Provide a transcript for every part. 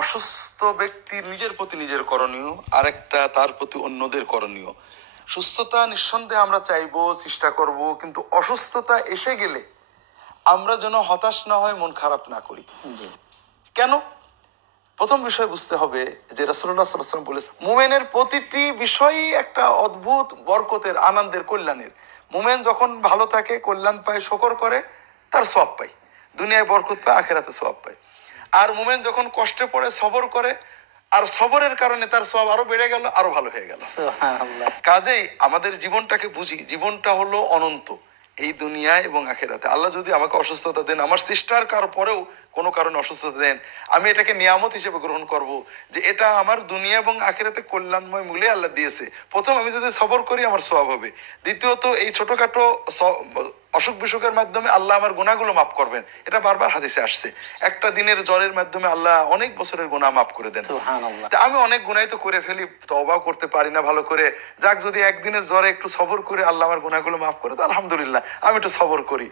অসুস্থ ব্যক্তির নিজের প্রতি নিজের করণীয়, আরেকটা তার প্রতি অন্যদের করণীয়। সুস্থতা নিঃসন্দেহে আমরা চাইবো, চেষ্টা করব, কিন্তু অসুস্থতা এসে গেলে আমরা যেন হতাশ না হয়, মন খারাপ না করি। কেন? প্রথম বিষয় বুঝতে হবে যে রাসূলুল্লাহ সাল্লাল্লাহু আলাইহি ওয়াসাল্লাম বলেছেন, মুমিনের প্রতিটি বিষয়ই একটা অদ্ভুত বরকতের, আনন্দের, কল্যাণের। মুমিন যখন ভালো থাকে, কল্যাণ পায়, শুকর করে, তার সওয়াব পায়, দুনিয়ায় বরকত পায়, আখিরাতে সওয়াব পায়। আর মুমিন যখন কষ্টে পড়ে, সবর করে, আর সবরের কারণে তার সওয়াব আরো বেড়ে গেল, আরো ভালো হয়ে গেল। সুবহানাল্লাহ। কাজেই আমাদের জীবনটাকে বুঝি, জীবনটা হলো অনন্ত, এই দুনিয়ায় এবং আখিরাতে। আল্লাহ যদি আমাকে অসুস্থতা দেন, আমার চেষ্টার পরেও কোনো কারণে অসুস্থতা দেন, আমি এটাকে নিয়ামত হিসেবে গ্রহণ করব, যে এটা আমার দুনিয়া এবং আখিরাতে কল্যাণময় মূল্যে আল্লাহ দিয়েছে। প্রথম, আমি যদি সবর করি আমার সওয়াব হবে। দ্বিতীয়ত, এই ছোটখাটো অসুখ বিসুখের মাধ্যমে আল্লাহ আমার গুনাহগুলো মাফ করবেন, এটা বারবার হাদিসে আসছে। একটা দিনের জ্বরের মাধ্যমে আল্লাহ অনেক বছরের গুনাহ মাফ করে দেন। আমি অনেক গুনাহ তো করে ফেলি, তওবাও করতে পারি না ভালো করে। যাক, যদি একদিনের জ্বরে একটু সবর করে আল্লাহ আমার গুনাহগুলো মাফ করে, তো আলহামদুলিল্লাহ, আমি একটু সবর করি।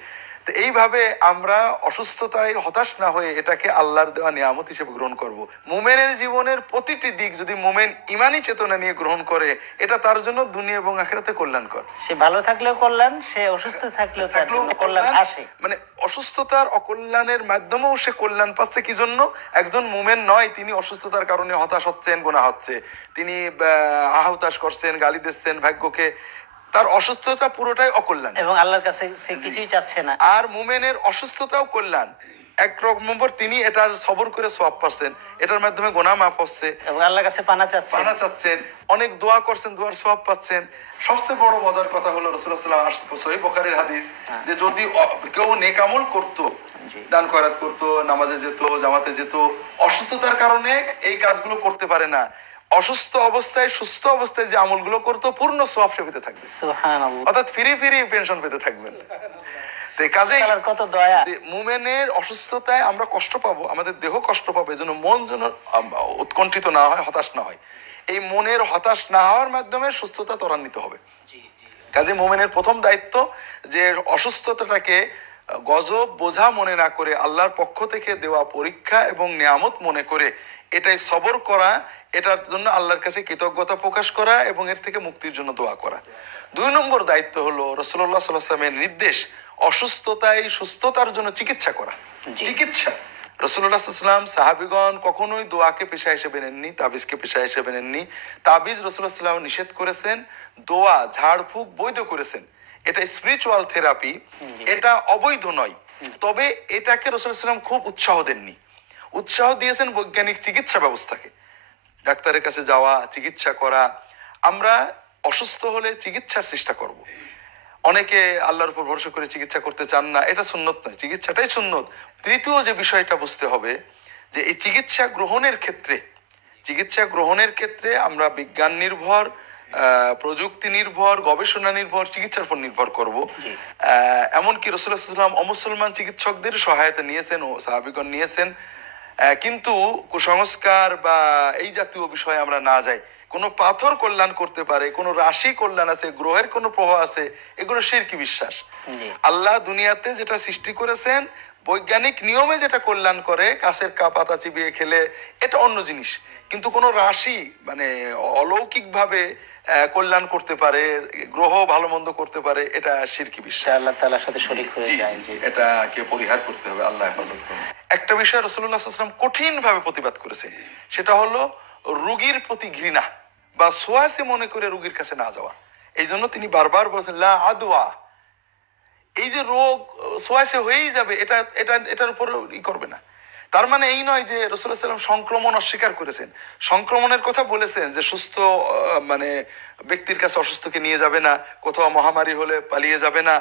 তো এইভাবে আমরা অসুস্থতায় হতাশ না হয়ে এটাকে আল্লাহর দেওয়া নিয়ামত হিসেবে গ্রহণ করব। মুমিনের জীবনের প্রতিটি দিক যদি মুমিন ইমানি চেতনা নিয়ে গ্রহণ করে, এটা তার জন্য দুনিয়া এবং আখিরাতে কল্যাণকর। সে ভালো থাকলেও কল্যাণ, সে অসুস্থ থাকলেও তার জন্য কল্যাণ আসে। মানে অসুস্থতার অকল্যাণের মাধ্যমেও সে কল্যাণ পাচ্ছে। কি জন্য? একজন মুমিন নয়, তিনি অসুস্থতার কারণে হতাশ হচ্ছেন, গুনাহ হচ্ছে, তিনি আহতাশ করছেন, গালি দিচ্ছেন ভাগ্যকে, তার অসুস্থতা পুরোটাই অকল্যাণ এবং আল্লাহর কাছে সে কিছুই চাচ্ছে না। আর মুমিনের অসুস্থতাও কল্যাণ। এক নম্বর, তিনি এটার সবর করে সওয়াব পাচ্ছেন, এটার মাধ্যমে গুনাহ মাফ হচ্ছে এবং আল্লাহর কাছে পানা চাচ্ছেন, অনেক দোয়া করছেন, দোয়ার সওয়াব পাচ্ছেন। সবচেয়ে বড় মজার কথা হলো, রাসূলুল্লাহ সাল্লাল্লাহু আলাইহি ওয়াসাল্লাম সহিহ বুখারীর হাদিস, যে যদি কেউ নেক আমল করতো, দান খয়রাত করতো, নামাজে যেত, জামাতে যেত, অসুস্থতার কারণে এই কাজগুলো করতে পারে না, অসুস্থ অবস্থায় সুস্থ অবস্থায় যে আমলগুলো করতো, পূর্ণ সওয়াব সে পেতে থাকবে। সুবহানাল্লাহ। অর্থাৎ ফ্রি পেনশন পেতে থাকবেন। কাজেই কত দয়া। মুমিনের অসুস্থতায় আমরা কষ্ট পাবো, আমাদের দেহ কষ্ট পাবে, যেন মন যেন উৎকণ্ঠিত না হয়, হতাশ না হয়। এই মনের হতাশ না হওয়ার মাধ্যমে সুস্থতা ত্বরান্বিত হবে। কাজে মুমিনের প্রথম দায়িত্ব যে অসুস্থতাটাকে গজব বোঝা মনে না করে, আল্লাহর পক্ষ থেকে দেওয়া পরীক্ষা এবং নিয়ামত মনে করে এটাই সবর করা, এটার জন্য আল্লাহর কাছে কৃতজ্ঞতা প্রকাশ করা এবং এর থেকে মুক্তির জন্য দোয়া করা। 2 নম্বর দায়িত্ব হলো রাসূলুল্লাহ সাল্লাল্লাহু আলাইহি ওয়াসাল্লামের নির্দেশ, অসুস্থতায় সুস্থতার জন্য চিকিৎসা করা। চিকিৎসা, রাসূলুল্লাহ সাল্লাল্লাহু আলাইহি ওয়াসাল্লাম সাহাবীগণ কখনোই দোয়াকে পেশা হিসেবে নেননি, তাবিজকে পেশা হিসেবে নেননি। তাবিজ রাসূলুল্লাহ সাল্লাল্লাহু আলাইহি ওয়াসাল্লাম নিষেধ করেছেন, দোয়া, ঝাড়ফুঁক বৈধ করেছেন। এটা স্পিরিচুয়াল থেরাপি, এটা অবৈধ নয়। তবে এটাকে রাসূলুল্লাহ সাল্লাল্লাহু আলাইহি ওয়াসাল্লাম খুব উৎসাহ দেননি। উৎসাহ দিয়েছেন বৈজ্ঞানিক চিকিৎসা ব্যবস্থাকে, ডাক্তারের কাছে যাওয়া, চিকিৎসা করা। আমরা অসুস্থ হলে চিকিৎসার চেষ্টা করব। অনেকে আল্লাহর উপর ভরসা করে চিকিৎসা করতে চান না, এটা সুন্নত নয়, চিকিৎসাটাই সুন্নত। তৃতীয় যে বিষয়টা বুঝতে হবে, যে এই চিকিৎসা গ্রহণের ক্ষেত্রে আমরা বিজ্ঞান নির্ভর, প্রযুক্তি নির্ভর, গবেষণা নির্ভর চিকিৎসার উপর নির্ভর করব। এমনকি রাসূলুল্লাহ সাল্লাল্লাহু আলাইহি ওয়াসাল্লাম অমুসলমান চিকিৎসকদের সহায়তা নিয়েছেন ও সাহাবীগণ নিয়েছেন। কিন্তু কুসংস্কার বা এই জাতীয় বিষয়ে আমরা না যাই। কোনো পাথর কল্যাণ করতে পারে, কোনো রাশি কল্যাণ আছে, গ্রহের কোনো প্রভাব আছে, এগুলো শিরকি বিশ্বাস। আল্লাহ দুনিয়াতে যেটা সৃষ্টি করেছেন, বৈজ্ঞানিক নিয়মে যেটা কল্যাণ করে, গাছের পাতা চিবিয়ে খেলে, এটা অন্য জিনিস। কিন্তু কোনো রাশি মানে অলৌকিক ভাবে কল্যাণ করতে পারে, গ্রহ ভালো মন্দ করতে পারে, এটা শিরকি বিশ্বাস, আল্লাহ তাআলার সাথে শরীক হয়ে যায়। এটাকে পরিহার করতে হবে, আল্লাহ হেফাজত করুন। একটা বিষয় রাসূলুল্লাহ সাল্লাল্লাহু আলাইহি ওয়াসাল্লাম কঠিন ভাবে প্রতিবাদ করেছেন, সেটা হলো রোগীর প্রতি ঘৃণা বা সোয়াসে মনে করে রোগীর কাছে না যাওয়া। এই জন্য তিনি বারবার বলছেন, লা আদওয়া, এই যে রোগ সোয়াসে হয়েই যাবে, এটার উপর করবে না। তার মানে এই নয় যে রাসূলুল্লাহ সাল্লাল্লাহু আলাইহি ওয়াসাল্লাম সংক্রমণ অস্বীকার করেছেন। সংক্রমণের কথা বলেছেন, যে সুস্থ মানে ব্যক্তির কাছে অসুস্থকে নিয়ে যাবে না, কোথাও মহামারী হলে পালিয়ে যাবে না,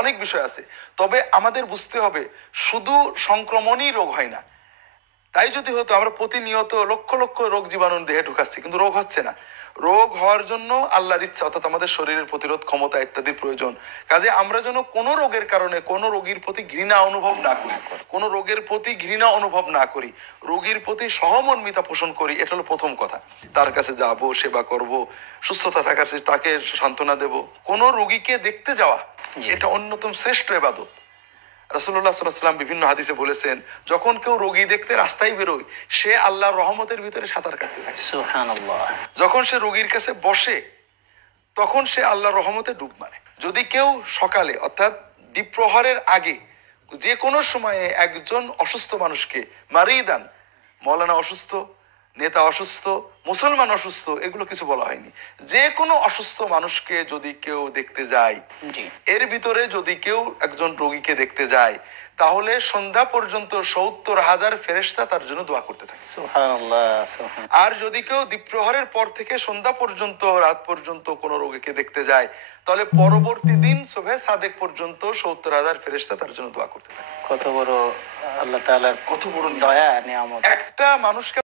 অনেক বিষয় আছে। তবে আমাদের বুঝতে হবে, শুধু সংক্রমণই রোগ হয় না। তাই যদি হতো, আমরা প্রতিনিয়ত লক্ষ লক্ষ রোগ জীবাণু দেহে ঢুকাচ্ছি, কিন্তু রোগ হচ্ছে না। রোগ হওয়ার জন্য আল্লাহর ইচ্ছা, অর্থাৎ আমাদের শরীরের প্রতিরোধ ক্ষমতা ইত্যাদির প্রয়োজন। কাজে আমরা যেন কোনো রোগের কারণে কোনো রোগীর প্রতি ঘৃণা অনুভব না করি, কোনো রোগের প্রতি ঘৃণা অনুভব না করি, রোগীর প্রতি সহমর্মিতা পোষণ করি। এটা হলো প্রথম কথা। তার কাছে যাব, সেবা করব, সুস্থতা থাকার তাকে সান্ত্বনা দেব। কোনো রোগীকে দেখতে যাওয়া, এটা অন্যতম শ্রেষ্ঠ ইবাদত। রাসূলুল্লাহ সাল্লাল্লাহু আলাইহি ওয়াসাল্লাম বিভিন্ন হাদিসে বলেছেন, যখন কেউ রোগী দেখতে রাস্তায় বেরোয়, সে আল্লাহর রহমতের ভিতরে সাঁতার কাটতে থাকে। সুবহানাল্লাহ। যখন সে রোগীর কাছে বসে, তখন সে আল্লাহর রহমতে ডুব মারে। যদি কেউ সকালে অর্থাৎ দ্বীপ্রহরের আগে যে কোনো সময়ে একজন অসুস্থ মানুষকে, মারিদান, মৌলানা অসুস্থ, নেতা অসুস্থ, মুসলমান অসুস্থ, এগুলো কিছু বলা হয়নি, যে কোনো অসুস্থ মানুষকে যদি কেউ দেখতে যায়, জি। এর ভিতরে যদি কেউ একজন রোগীকে দেখতে যায়, তাহলে সন্ধ্যা পর্যন্ত ৭০,০০০ ফেরেশতা তার জন্য দোয়া করতে থাকে। সুবহানাল্লাহ, সুবহান। আর যদি কেউ দ্বীপ্রহরের পর থেকে সন্ধ্যা পর্যন্ত, রাত পর্যন্ত কোনো রোগীকে দেখতে যায়, তাহলে পরবর্তী দিন সুবহে সাদেক পর্যন্ত ৭০,০০০ ফেরেশতা তার জন্য দোয়া করতে থাকে। কত বড় আল্লাহ তাআলার কত বড় দয়া, নিয়ামত। একটা মানুষকে